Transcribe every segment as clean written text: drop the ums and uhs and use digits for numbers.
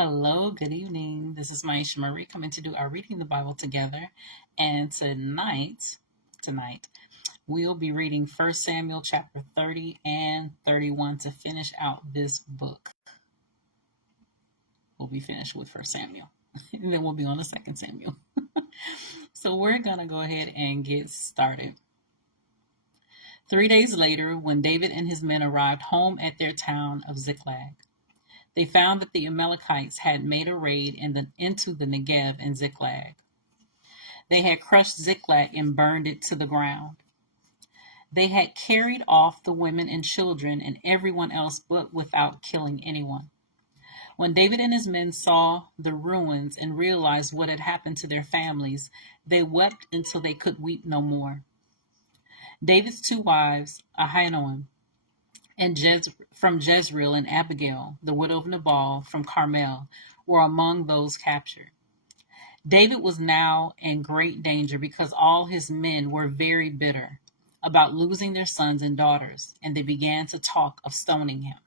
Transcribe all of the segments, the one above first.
Hello, good evening. This is Myesha Marie coming to do our reading the Bible together. And tonight, we'll be reading 1 Samuel chapter 30 and 31 to finish out this book. We'll be finished with 1 Samuel. And then we'll be on the 2nd Samuel. So we're going to go ahead and get started. 3 days later, when David and his men arrived home at their town of Ziklag, they found that the Amalekites had made a raid into the Negev and Ziklag. They had crushed Ziklag and burned it to the ground. They had carried off the women and children and everyone else, but without killing anyone. When David and his men saw the ruins and realized what had happened to their families, they wept until they could weep no more. David's 2 wives, Ahinoam from Jezreel, and Abigail, the widow of Nabal from Carmel, were among those captured. David was now in great danger because all his men were very bitter about losing their sons and daughters, and they began to talk of stoning him.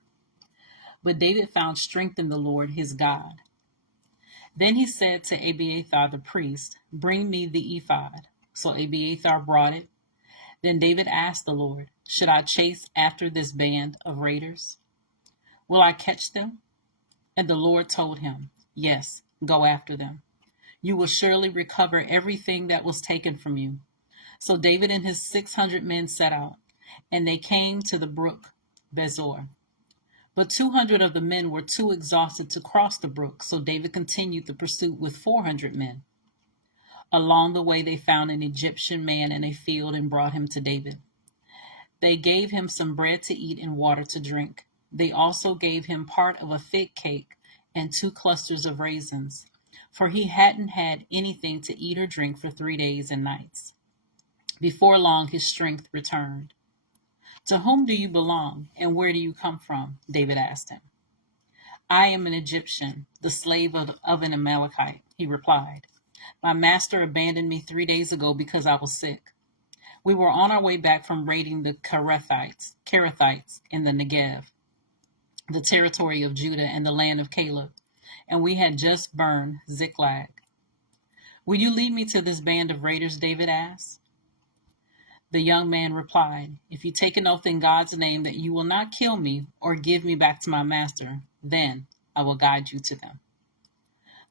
But David found strength in the Lord his God. Then he said to Abiathar the priest, "Bring me the ephod." So Abiathar brought it. Then David asked the Lord, "Should I chase after this band of raiders? Will I catch them?" And the Lord told him, "Yes, go after them. You will surely recover everything that was taken from you." So David and his 600 men set out, and they came to the brook Bezor. But 200 of the men were too exhausted to cross the brook, so David continued the pursuit with 400 men. Along the way, they found an Egyptian man in a field and brought him to David. They gave him some bread to eat and water to drink. They also gave him part of a fig cake and 2 clusters of raisins, for he hadn't had anything to eat or drink for 3 days and nights. Before long, his strength returned. "To whom do you belong, and where do you come from?" David asked him. "I am an Egyptian, the slave of an Amalekite," he replied. "My master abandoned me 3 days ago because I was sick. We were on our way back from raiding the Kerethites in the Negev, the territory of Judah and the land of Caleb, and we had just burned Ziklag." "Will you lead me to this band of raiders?" David asked. The young man replied, "If you take an oath in God's name that you will not kill me or give me back to my master, then I will guide you to them."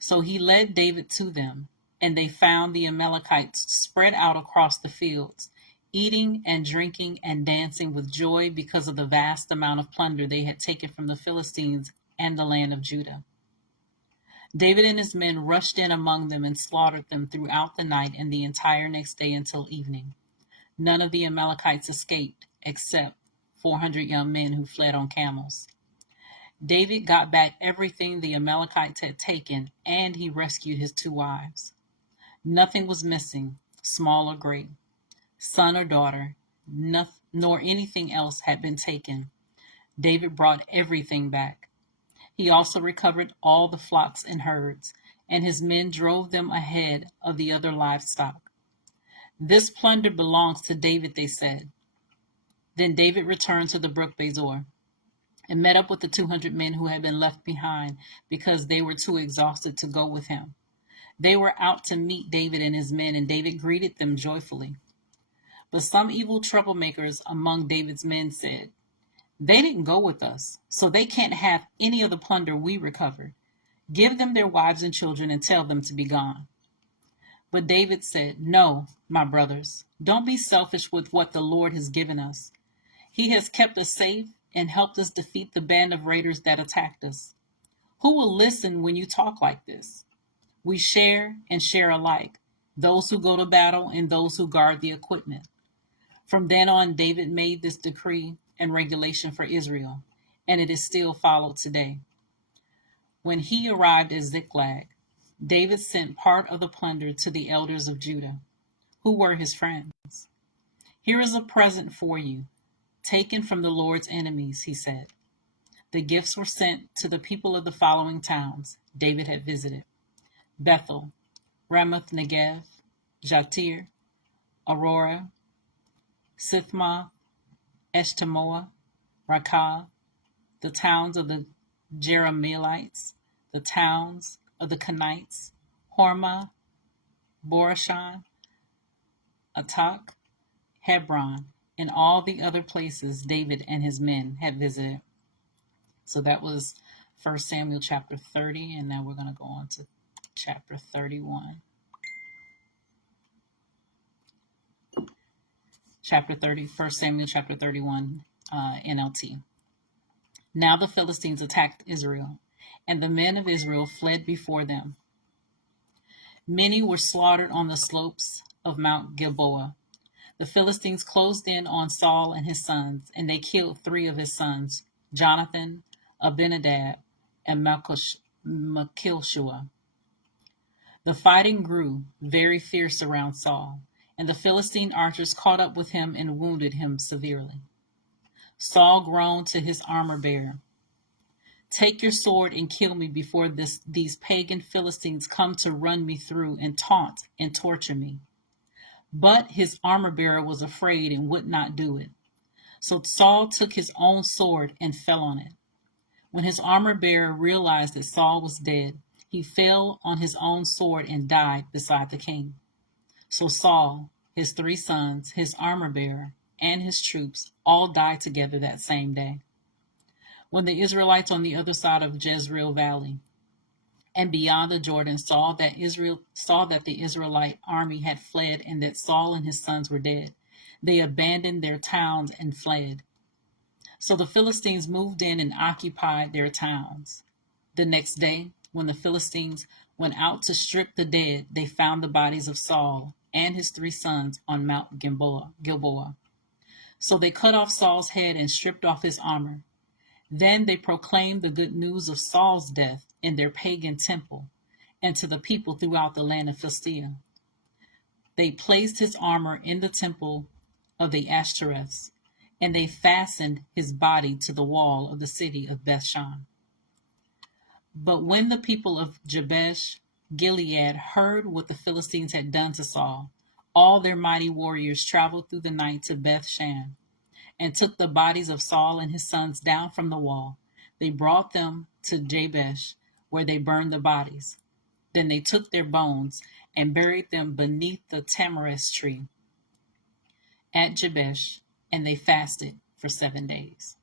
So he led David to them, and they found the Amalekites spread out across the fields, eating and drinking and dancing with joy because of the vast amount of plunder they had taken from the Philistines and the land of Judah. David and his men rushed in among them and slaughtered them throughout the night and the entire next day until evening. None of the Amalekites escaped, except 400 young men who fled on camels. David got back everything the Amalekites had taken, and he rescued his 2 wives. Nothing was missing, small or great, son or daughter, nor anything else had been taken. David brought everything back. He also recovered all the flocks and herds, and his men drove them ahead of the other livestock. "This plunder belongs to David," they said. Then David returned to the brook Bezor and met up with the 200 men who had been left behind because they were too exhausted to go with him. They were out to meet David and his men, and David greeted them joyfully. But some evil troublemakers among David's men said, "They didn't go with us, so they can't have any of the plunder we recovered. Give them their wives and children and tell them to be gone." But David said, "No, my brothers, don't be selfish with what the Lord has given us. He has kept us safe and helped us defeat the band of raiders that attacked us. Who will listen when you talk like this? We share and share alike, those who go to battle and those who guard the equipment." From then on, David made this decree and regulation for Israel, and it is still followed today. When he arrived at Ziklag, David sent part of the plunder to the elders of Judah, who were his friends. "Here is a present for you, taken from the Lord's enemies," he said. The gifts were sent to the people of the following towns David had visited: Bethel, Ramoth Negev, Jatir, Aurora, Sithmoth, Eshtemoa, Rakah, the towns of the Jerahmeelites, the towns of the Kenites, Hormah, Borashan, Atak, Hebron, and all the other places David and his men had visited. So that was 1 Samuel chapter 30, and now we're going to go on to chapter 31. Chapter 30, 1 Samuel chapter 31, NLT. Now the Philistines attacked Israel, and the men of Israel fled before them. Many were slaughtered on the slopes of Mount Gilboa. The Philistines closed in on Saul and his sons, and they killed 3 of his sons, Jonathan, Abinadab, and Malchishua. The fighting grew very fierce around Saul, and the Philistine archers caught up with him and wounded him severely. Saul groaned to his armor-bearer, "Take your sword and kill me before these pagan Philistines come to run me through and taunt and torture me." But his armor-bearer was afraid and would not do it. So Saul took his own sword and fell on it. When his armor-bearer realized that Saul was dead, he fell on his own sword and died beside the king. So Saul, his 3 sons, his armor-bearer, and his troops all died together that same day. When the Israelites on the other side of Jezreel Valley and beyond the Jordan saw that the Israelite army had fled and that Saul and his sons were dead, they abandoned their towns and fled. So the Philistines moved in and occupied their towns. The next day, when the Philistines went out to strip the dead, they found the bodies of Saul and his 3 sons on Mount Gilboa. So they cut off Saul's head and stripped off his armor. Then they proclaimed the good news of Saul's death in their pagan temple and to the people throughout the land of Philistia. They placed his armor in the temple of the Ashtoreths, and they fastened his body to the wall of the city of Bethshan. But when the people of Jabesh Gilead heard what the Philistines had done to Saul, all their mighty warriors traveled through the night to Bethshan and took the bodies of Saul and his sons down from the wall. They brought them to Jabesh, where they burned the bodies. Then they took their bones and buried them beneath the tamarisk tree at Jabesh, and they fasted for 7 days.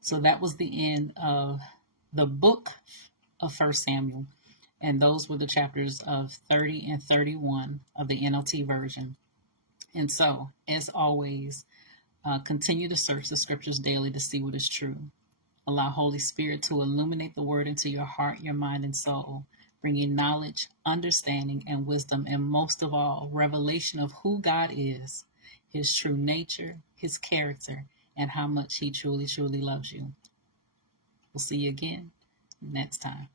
So that was the end of the book of 1 Samuel. And those were the chapters of 30 and 31 of the NLT version. And so, as always, continue to search the scriptures daily to see what is true. Allow Holy Spirit to illuminate the word into your heart, your mind, and soul, bringing knowledge, understanding, and wisdom, and most of all, revelation of who God is, his true nature, his character, and how much he truly, truly loves you. We'll see you again next time.